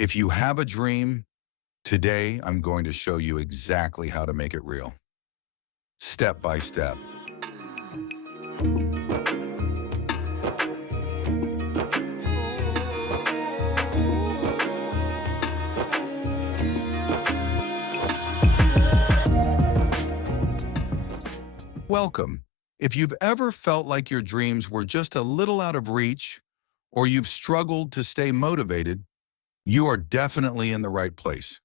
If you have a dream, today I'm going to show you exactly how to make it real, step by step. Welcome. If you've ever felt like your dreams were just a little out of reach, or you've struggled to stay motivated, you are definitely in the right place.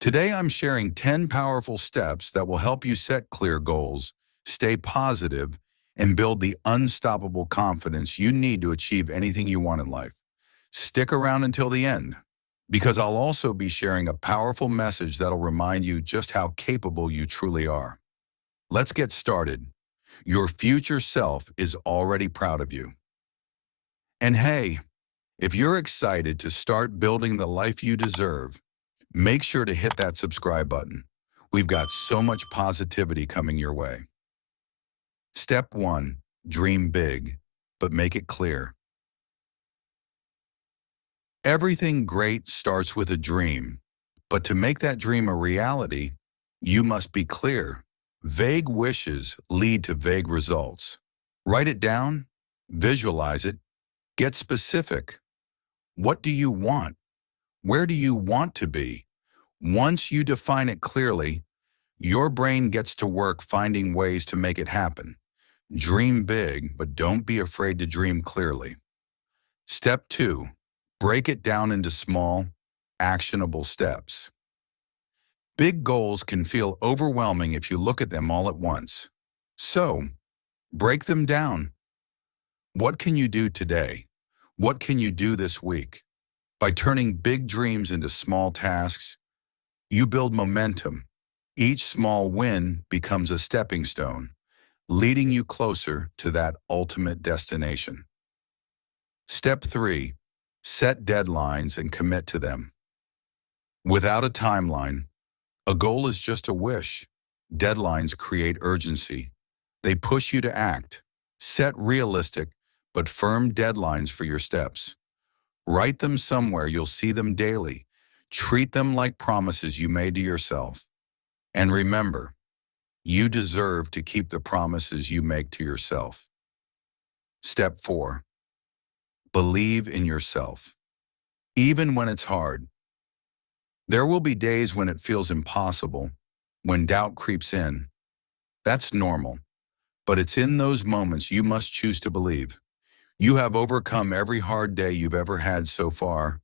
Today I'm sharing 10 powerful steps that will help you set clear goals, stay positive, and build the unstoppable confidence you need to achieve anything you want in life. Stick around until the end, because I'll also be sharing a powerful message that'll remind you just how capable you truly are. Let's get started. Your future self is already proud of you. And hey, if you're excited to start building the life you deserve, make sure to hit that subscribe button. We've got so much positivity coming your way. Step 1. Dream big, but make it clear. Everything great starts with a dream, but to make that dream a reality, you must be clear. Vague wishes lead to vague results. Write it down, visualize it, get specific. What do you want? Where do you want to be? Once you define it clearly, your brain gets to work finding ways to make it happen. Dream big, but don't be afraid to dream clearly. Step 2. Break it down into small, actionable steps. Big goals can feel overwhelming if you look at them all at once. So, break them down. What can you do today? What can you do this week? By turning big dreams into small tasks, you build momentum. Each small win becomes a stepping stone, leading you closer to that ultimate destination. Step 3. Set deadlines and commit to them. Without a timeline, a goal is just a wish. Deadlines create urgency. They push you to act. Set realistic but firm deadlines for your steps. Write them somewhere you'll see them daily. Treat them like promises you made to yourself. And remember, you deserve to keep the promises you make to yourself. Step 4. Believe in yourself. Even when it's hard. There will be days when it feels impossible, when doubt creeps in. That's normal, but it's in those moments you must choose to believe. You have overcome every hard day you've ever had so far,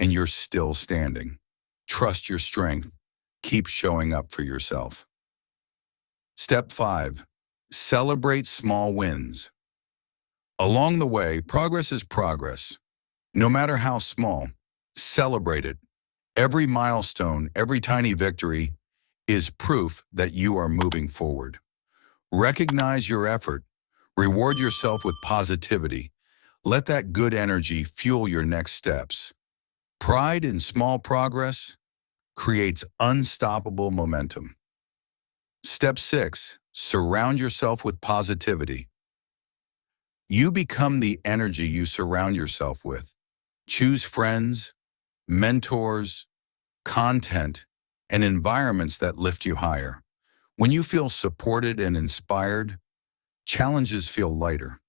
and you're still standing. Trust your strength. Keep showing up for yourself. Step 5. Celebrate small wins. Along the way, progress is progress. No matter how small, celebrate it. Every milestone, every tiny victory is proof that you are moving forward. Recognize your effort. Reward yourself with positivity. Let that good energy fuel your next steps. Pride in small progress creates unstoppable momentum. Step 6. Surround yourself with positivity. You become the energy you surround yourself with. Choose friends, mentors, content, and environments that lift you higher. When you feel supported and inspired, challenges feel lighter,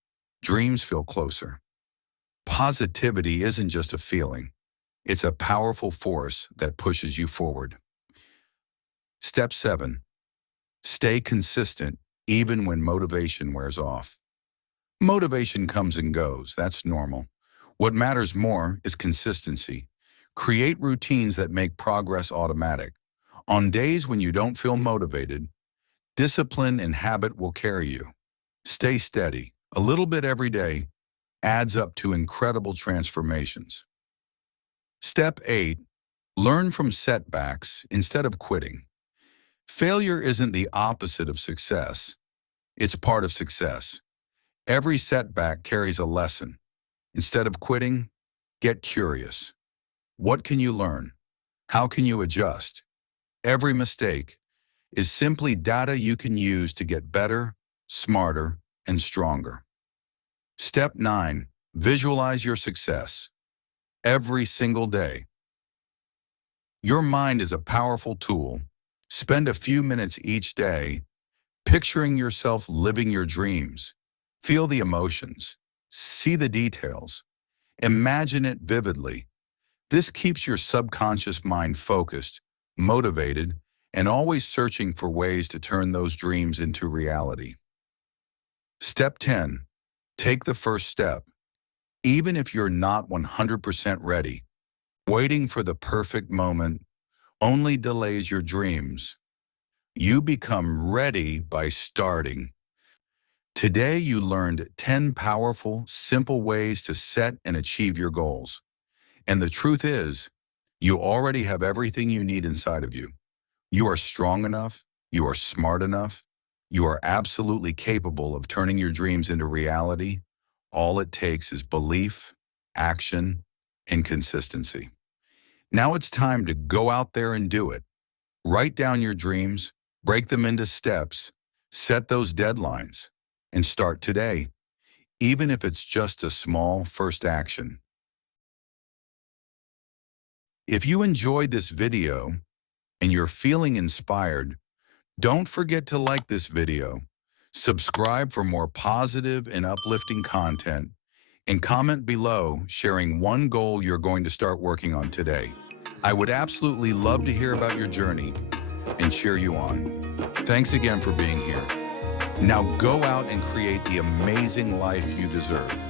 dreams feel closer. Positivity isn't just a feeling. It's a powerful force that pushes you forward. Step 7. Stay consistent even when motivation wears off. Motivation comes and goes. That's normal. What matters more is consistency. Create routines that make progress automatic. On days when you don't feel motivated, discipline and habit will carry you. Stay steady. A little bit every day adds up to incredible transformations. Step 8. Learn from setbacks instead of quitting. Failure isn't the opposite of success. It's part of success. Every setback carries a lesson. Instead of quitting, get curious. What can you learn? How can you adjust? Every mistake is simply data you can use to get better, smarter, and stronger. Step 9. Visualize your success. Every single day, Your mind is a powerful tool. Spend a few minutes each day picturing yourself living your dreams. Feel the emotions. See the details. Imagine it vividly. This keeps your subconscious mind focused, motivated, and always searching for ways to turn those dreams into reality. Step 10. Take the first step. Even if you're not 100% ready, waiting for the perfect moment only delays your dreams. You become ready by starting. Today you learned 10 powerful, simple ways to set and achieve your goals. And the truth is, you already have everything you need inside of you. You are strong enough, you are smart enough, you are absolutely capable of turning your dreams into reality. All it takes is belief, action, and consistency. Now it's time to go out there and do it. Write down your dreams, break them into steps, set those deadlines, and start today, even if it's just a small first action. If you enjoyed this video and you're feeling inspired, don't forget to like this video, subscribe for more positive and uplifting content, and comment below sharing one goal you're going to start working on today. I would absolutely love to hear about your journey and cheer you on. Thanks again for being here. Now go out and create the amazing life you deserve.